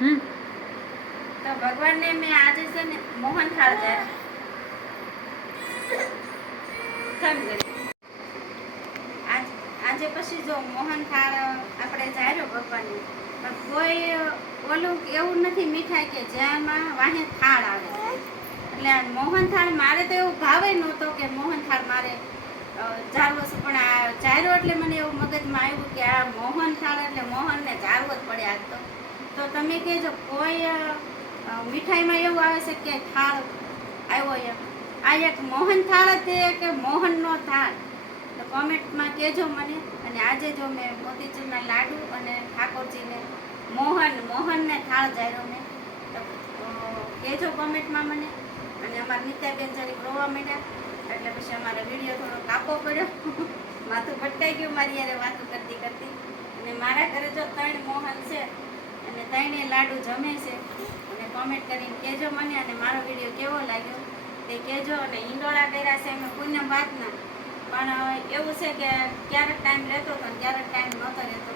હમ. તો ભગવાનને મેં આજે છે ને મોહન થાળ જાય આજ પછી જો મોહન થાળ આપણે જાયરો ભગવાનને. પણ કોઈ ઓલું એવું નથી મીઠાઈ કે જેમાં વાહે થાળ આવે. એટલે મોહન થાળ મારે તો એવું ભાવે નહોતો કે મોહન થાળ મારે જાળવો છે. પણ આ જાયરો એટલે મને એવું મગજમાં આવ્યું કે આ મોહન થાળ એટલે મોહનને જારવો જ પડે આજ તો. તો તમે કહેજો, કોઈ મીઠાઈમાં એવું આવે છે કે થાળ આવ્યો એમ આ એક મોહન થાળ છે કે મોહનનો થાળ? તો કોમેન્ટમાં કહેજો મને. અને આજે જો મેં મોતીચૂરના લાડુ અને ઠાકોરજીને મોહન, મોહનને થાળ જાયરો મેં, તો કહેજો કોમેન્ટમાં મને. અને અમારા નીતાબેન જરી રોવા માંડ્યા, એટલે પછી અમારે વીડિયો થોડો કાપો પડ્યો. માથું ભટકાઈ ગયું, મારી યારે વાતો કરતી કરતી. અને મારા ઘરે જો ત્રણ મોહન છે ત્રણે લાડુ જમે છે. અને કોમેન્ટ કરીને કહેજો મને અને મારો વીડિયો કેવો લાગ્યો? તે કહેજો અને ઈંડોળા કર્યા છે અમે પૂનમ વાતના. પણ એવું છે કે ક્યારેક ટાઈમ રહેતો હતો ક્યારેક ટાઈમ નહોતો રહેતો.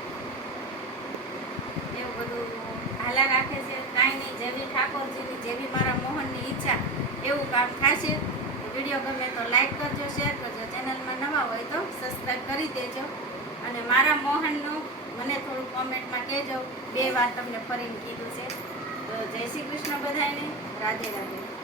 એવું બધું હાલા રાખે છે. કાંઈ નહીં જેવી ઠાકોરજીની જેવી મારા મોહનની ઈચ્છા, એવું કામ થશે. વીડિયો ગમે તો લાઈક કરજો શેર કરજો. ચેનલમાં નવા હોય તો સબસ્ક્રાઈબ કરી દેજો. અને મારા મોહનનું મને થોડું કોમેન્ટમાં કહેજો. બે વાર તમને ફરીને કીધું છે. તો જય શ્રી કૃષ્ણ બધાને રાધે રાધે.